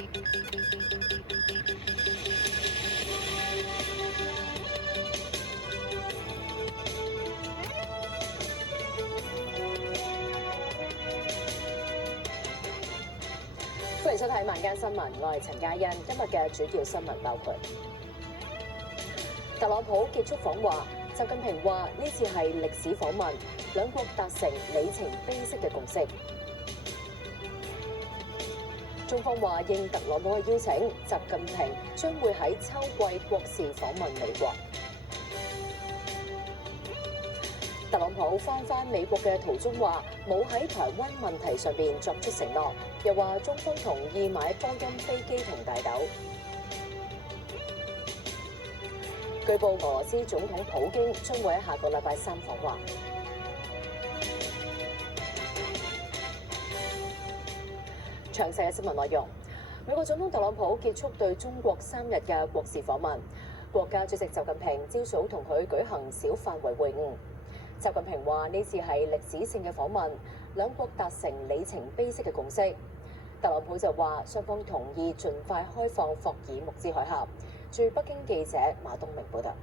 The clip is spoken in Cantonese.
歡迎收睇晚間新聞，我係陳嘉欣。今日嘅主要新聞包括：特朗普結束訪華，習近平話呢次係歷史訪問，兩國達成里程碑式嘅共識。中方話應特朗普嘅邀請，習近平將會喺秋季國事訪問美國。特朗普返美國嘅途中話冇喺台灣問題上邊作出承諾，又話中方同意買波音飛機同大豆。據報俄羅斯總統普京將會喺下個禮拜三訪華。詳細嘅新聞內容，美國總統特朗普結束對中國3日嘅國事訪問，國家主席習近平朝早同佢舉行小範圍會晤。習近平話呢次係歷史性嘅訪問，兩國達成里程碑式嘅共識。特朗普就話雙方同意盡快開放霍爾木茲海峽。駐北京記者馬東明報道。